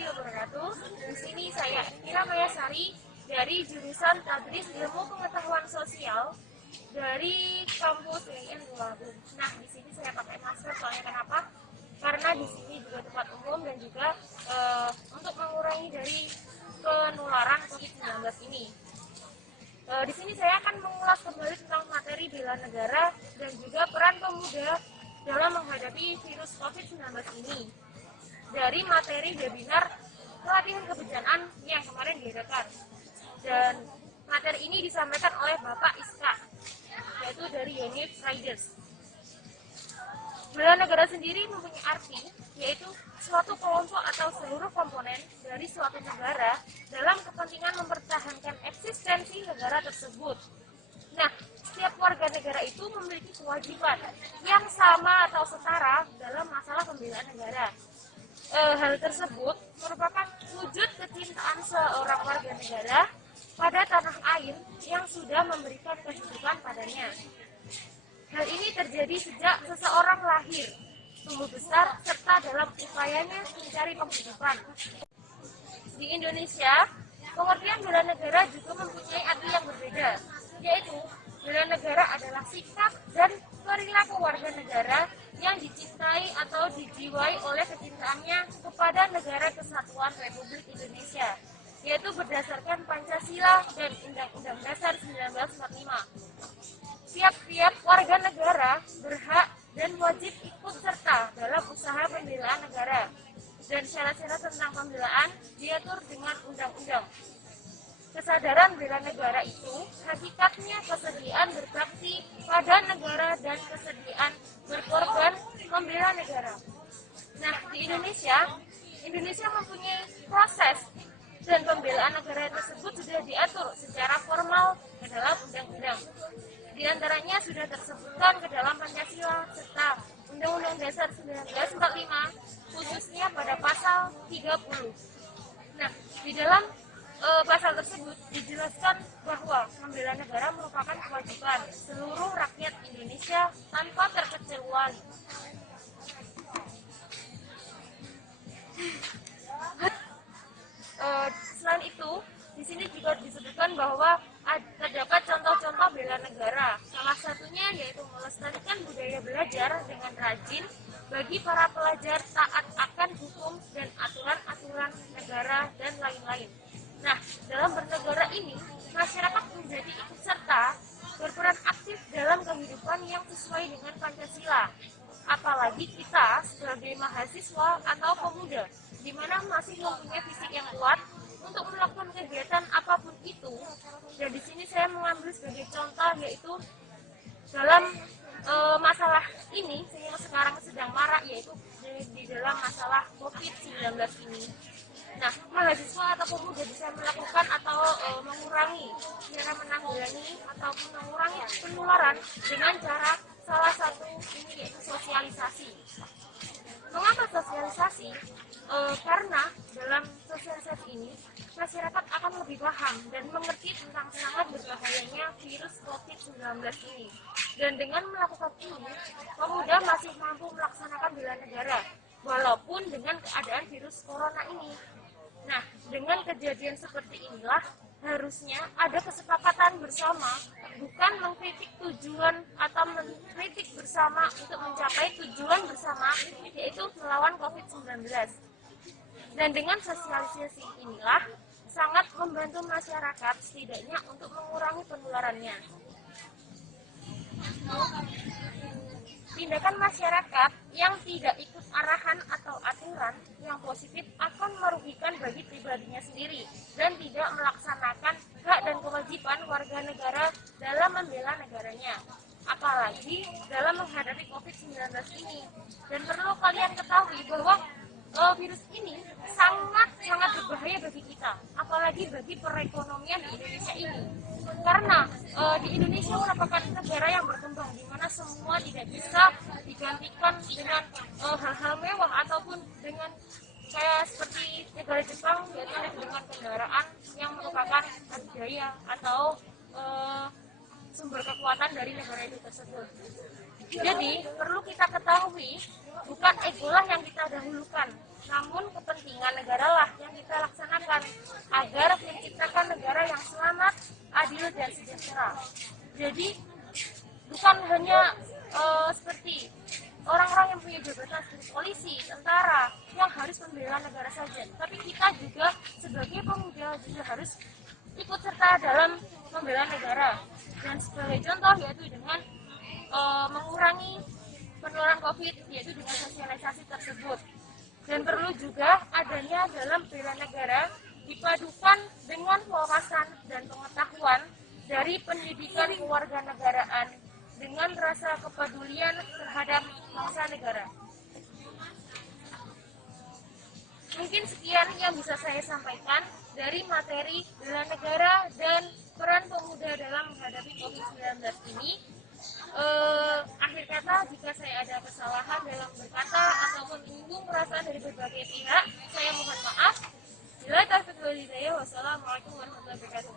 warahmatullahi wabarakatuh. Di sini saya Mira Mayasari dari jurusan Tadris Ilmu Pengetahuan Sosial dari kampus UIN Tulungagung. Nah, di sini saya pakai masker soalnya kenapa? Karena di sini juga tempat umum dan juga untuk mengurangi dari penularan COVID-19 ini. Di sini saya akan mengulas kembali tentang materi bela negara dan juga peran pemuda dalam menghadapi virus COVID-19 ini. Dari materi webinar pelatihan kebencanaan yang kemarin diadakan. Dan materi ini disampaikan oleh Bapak Iska, yaitu dari Unit Riders. Bela negara sendiri mempunyai arti, yaitu suatu kelompok atau seluruh komponen dari suatu negara dalam kepentingan mempertahankan eksistensi negara tersebut. Nah, setiap warga negara itu memiliki kewajiban yang sama atau setara dalam masalah pembelaan negara. Hal tersebut merupakan wujud kecintaan seorang warga negara pada tanah air yang sudah memberikan kehidupan padanya. Hal ini terjadi sejak seseorang lahir, tumbuh besar, serta dalam upayanya mencari penghidupan. Di Indonesia, pengertian bela negara juga mempunyai arti yang berbeda, yaitu bela negara adalah sikap dan perilaku warga negara yang dicintai atau dijiwai oleh kecintaannya kepada Negara Kesatuan Republik Indonesia, yaitu berdasarkan Pancasila dan Undang-Undang Dasar 1945. Tiap-tiap warga negara berhak dan wajib ikut serta dalam usaha pembelaan negara, dan syarat-syarat tentang pembelaan diatur dengan undang-undang. Kesadaran bela negara itu hakikatnya kesediaan berbakti pada negara dan kesediaan berkorban membela negara. Nah, di Indonesia mempunyai proses dan pembelaan negara tersebut sudah diatur secara formal ke dalam undang-undang. Di antaranya sudah tersebutkan ke dalam Pancasila serta Undang-Undang Dasar 1945, khususnya pada pasal 30. Nah, di dalam pasal tersebut dijelaskan bahwa membela negara merupakan kewajiban seluruh rakyat Indonesia tanpa terkecuali. Selain itu, di sini juga disebutkan bahwa terdapat contoh-contoh bela negara. Salah satunya yaitu melestarikan budaya belajar dengan rajin bagi para pelajar taat akan hukum dan aturan-aturan negara dan lain-lain. Nah, dalam bernegara ini, masyarakat menjadi ikut serta berperan aktif dalam kehidupan yang sesuai dengan Pancasila. Apalagi kita sebagai mahasiswa atau pemuda, di mana masih mempunyai fisik yang kuat untuk melakukan kegiatan apapun itu. Dan di sini saya mengambil sebagai contoh yaitu dalam masalah ini yang sekarang sedang marak, yaitu di dalam masalah COVID-19 ini. Nah, mahasiswa atau pemuda bisa melakukan atau mengurangi cara menanggulangi ataupun mengurangi penularan dengan cara salah satu ini yaitu sosialisasi. Mengapa sosialisasi? Karena dalam sosialisasi ini masyarakat akan lebih paham dan mengerti tentang sangat berbahayanya virus COVID-19 ini. Dan dengan melakukan ini, pemuda masih mampu melaksanakan bela negara walaupun dengan keadaan virus corona ini. Nah, dengan kejadian seperti inilah harusnya ada kesepakatan bersama, bukan mengkritik tujuan atau mengkritik bersama untuk mencapai tujuan bersama, yaitu melawan COVID-19. Dan dengan sosialisasi inilah sangat membantu masyarakat setidaknya untuk mengurangi penularannya. Tindakan masyarakat yang tidak ikut arahan atau aturan yang positif akan merugikan bagi pribadinya sendiri dan tidak melaksanakan hak dan kewajiban warga negara dalam membela negaranya, apalagi dalam menghadapi COVID-19 ini. Dan perlu kalian ketahui bahwa virus ini sangat berbahaya bagi kita, apalagi bagi perekonomian di Indonesia ini. Karena di Indonesia merupakan negara yang berkembang, di mana semua tidak bisa digantikan dengan hal-hal mewah ataupun dengan kayak seperti negara Jepang, yaitu dengan kendaraan yang merupakan adidaya atau sumber kekuatan dari negara itu tersebut. Jadi perlu kita ketahui, bukan egolah yang kita dahulukan, namun kepentingan kepentingan negara lah yang kita laksanakan agar menciptakan negara yang selamat, adil, dan sejahtera. Jadi bukan hanya seperti orang-orang yang punya jabatan seperti polisi, tentara yang harus membela negara saja, tapi kita juga sebagai pemuda juga harus ikut serta dalam membela negara. Dan sebagai contoh yaitu dengan mengurangi penularan COVID, yaitu dengan sosialisasi tersebut. Dan perlu juga adanya dalam bela negara dipadukan dengan wawasan dan pengetahuan dari pendidikan kewarganegaraan dengan rasa kepedulian terhadap bangsa negara. Mungkin sekian yang bisa saya sampaikan dari materi bela negara dan peran pemuda dalam menghadapi COVID-19 ini. Akhir kata, jika saya ada kesalahan dalam berkata ataupun menyinggung perasaan dari berbagai pihak, saya mohon maaf. Bila taufiq wal hidayah, wassalamualaikum warahmatullahi wabarakatuh.